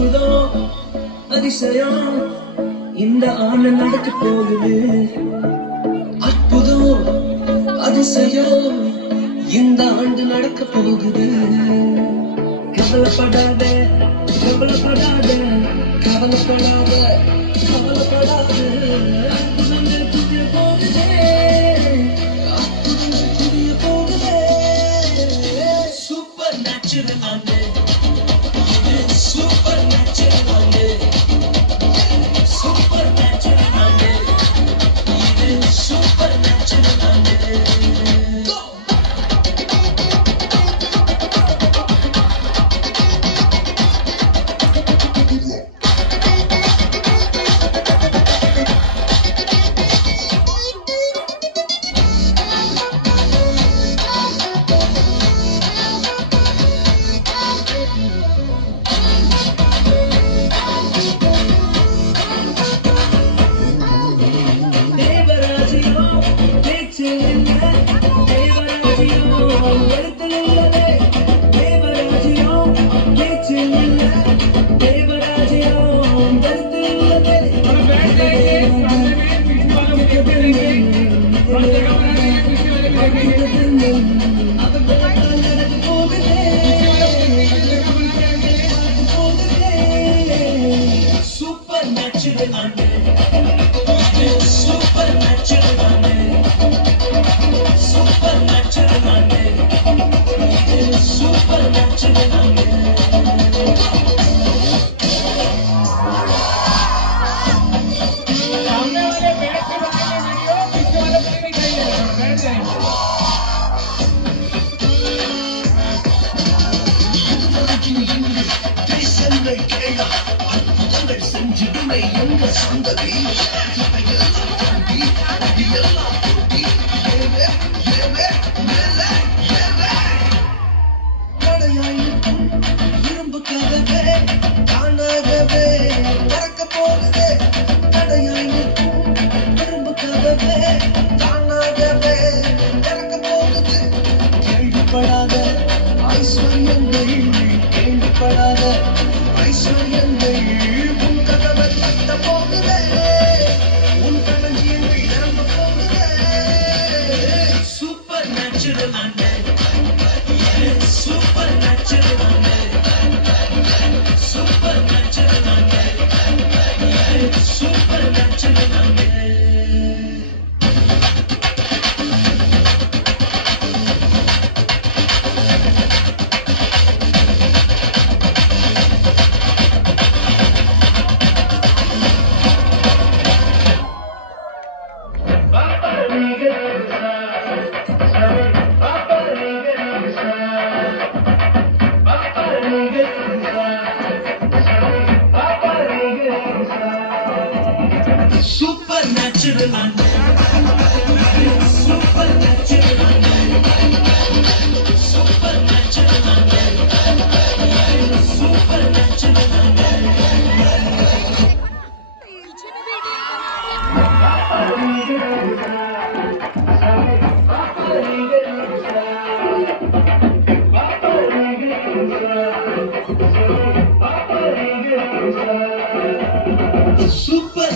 அற்புதம் அதிசயம் இந்த ஆண்டு நடக்க போகுது. அற்புதம் அதிசயம் இந்த ஆண்டு நடக்க போகுது. கவலைப்படாத கவலைப்படாத கவலைப்படாத கவலைப்படாத. அற்புதமே புதிய போகுதே, அற்புதமே புதிய போகுதே. சூப்பர் நேச்சுரல் ஆண்டு, சூப்பர் நேச்சுரல் ஆண்டு, சூப்பர் நேச்சுரல் ஆண்டு, இது சூப்பர் நேச்சுரல் ஆண்டு. இரும்பு கதவே தானாகவே திறக்க போகுது. தடையாய் நிற்கும் இரும்பு கதவே தானாகவே திறக்க போகுது. கேள்விப்படாத ஐஸ்வர்யங்கள், கேள்விப்படாத ஐஸ்வர்யங்கள் உன் கதவை தட்ட போகுதே. உன் களஞ்சியங்கள் நிரம்ப போகுதே. சூப்பர் நேச்சுரல் ஆண்டு, சூப்பர் நேச்சுரல் ஆண்டு, சூப்பர் நேச்சுரல் ஆண்டு, சூப்பர் நேச்சுரல் ஆண்டு. Supernatural and supernatural and supernatural and supernatural and super